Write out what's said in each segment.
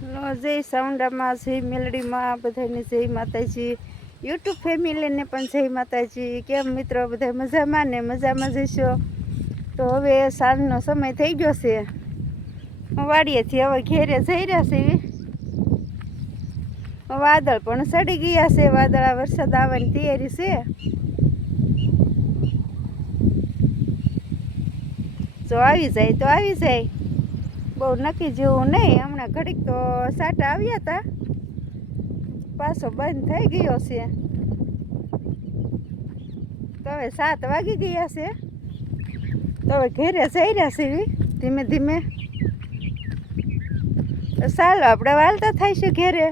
જય સાઉન્ડામાં, જય મેલડીમાં, બધાને જય માતાજી. યુટ્યુબ ફેમિલીને પણ જય માતાજી. કેમ મિત્રો બધા મજામાં ને? મજામાં જઈશો. તો હવે સાંજનો સમય થઈ ગયો છે. વાડીએથી હવે ઘેરે જઈ રહ્યા છે. વાદળ પણ ચડી ગયા છે. વાદળા વરસાદ આવવાની તૈયારી છે. જો આવી જાય તો આવી જાય, બહુ નક્કી જેવું નહીં. હમણાં ઘડીક તો સાટા આવ્યા હતા, પાછો બંધ થઈ ગયો છે. તો હવે 7 વાગી ગયા છે. તો હવે ઘેરે જઈ રહ્યા છે ધીમે ધીમે. તો ચાલો આપણે વાલતા થઈશું ઘેરે.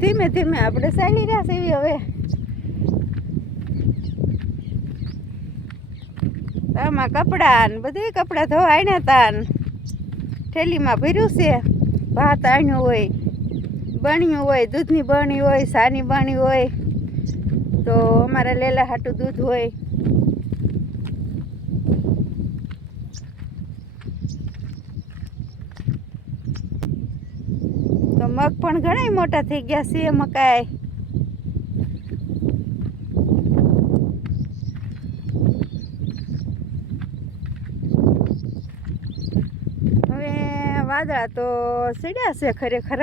ધીમે ધીમે આપણે ચાલી રહ્યા છે હવે. આમાં કપડાં ને બધું કપડાં ધોવાય હતા. થેલીમાં ભર્યું છે. ભાત આણ્યું હોય, બણ્યું હોય, દૂધની બણી હોય, સાની બણી હોય, તો અમારા લેલા હાટું દૂધ હોય. તો મગ પણ ઘણા મોટા થઈ ગયા છે. મકાઈ હવે વાદળા તો સીડ્યા છે ખરેખર.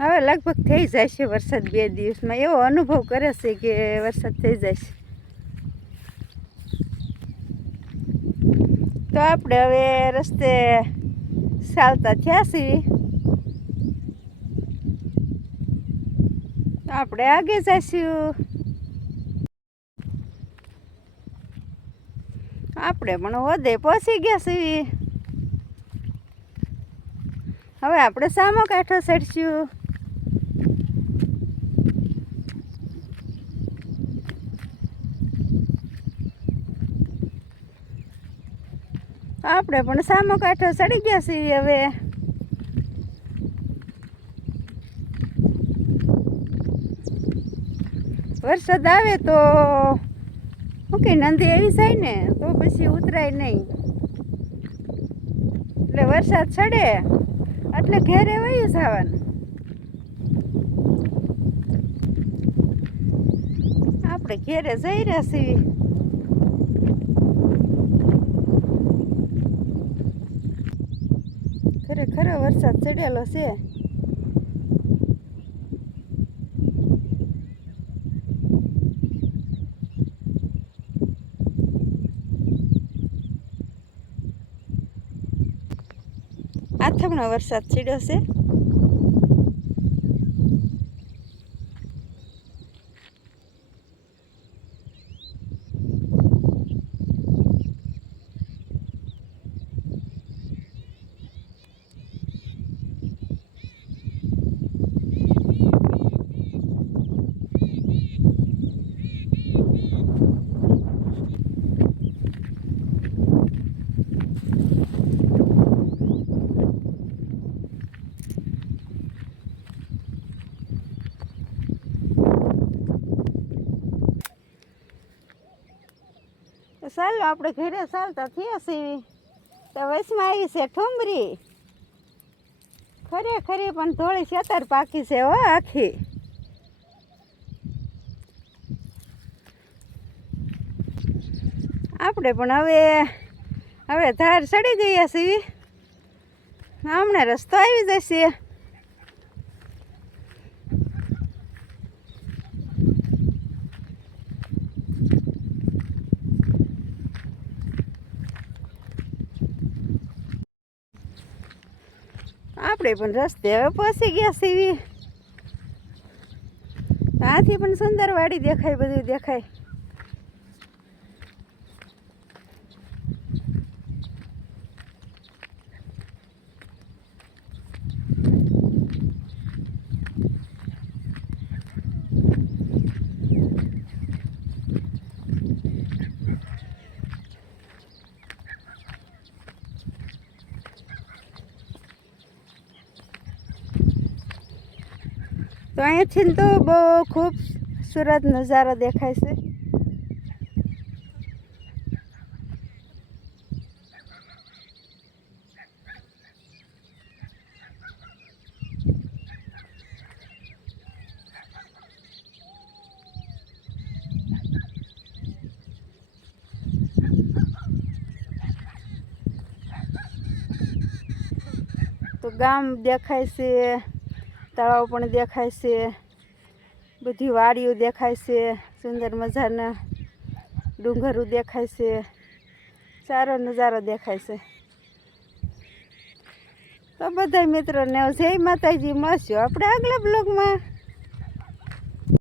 હવે લગભગ થઈ જાય છે વરસાદ 2 દિવસમાં. એવો અનુભવ કરે છે કે વરસાદ થઈ જાય છે. તો આપણે હવે રસ્તે ચાલતા થયા છીએ. આપણે આગે જઈશું. આપણે પણ હોદે પહોંચી ગયા છીએ. હવે આપણે સામો કાંઠો ચડશું. આપણે પણ સામો કાંઠો ચડી ગયા છીએ હવે. વરસાદ આવે તો ઓકે, નંદી આવી જાય ને તો પછી ઉતરાય નહીં. એટલે વરસાદ ચડે એટલે ઘેરે વયું જવાનું. આપણે ઘેરે જઈ રહ્યા છીએ. ખરેખર વરસાદ ચડેલો છે. આથમણો વરસાદ ચડ્યો છે. ચાલો આપણે ઘરે ચાલતા થયા છીએ. તો વચમાં આવી છે ઠુમરી. ખરેખર પણ થોડી છેતર પાકી છે હો આખી. આપણે પણ હવે ધાર ચડી ગયા છીએ. હમણાં રસ્તો આવી જશે. આપણે પણ રસ્તે હવે પહોંચી ગયા છીએ. આથી પણ સુંદર વાડી દેખાય, બધું દેખાય. તો અહીંયાથી તો બહુ ખૂબસૂરત નજારો દેખાય છે. તો ગામ દેખાય છે, તળાવ પણ દેખાય છે, બધી વાડીઓ દેખાય છે, સુંદર મજાના ડુંગરો દેખાય છે, સારો નજારો દેખાય છે. તો બધા મિત્રોને જય માતાજી, મળશું આપણે આગલા બ્લોગમાં.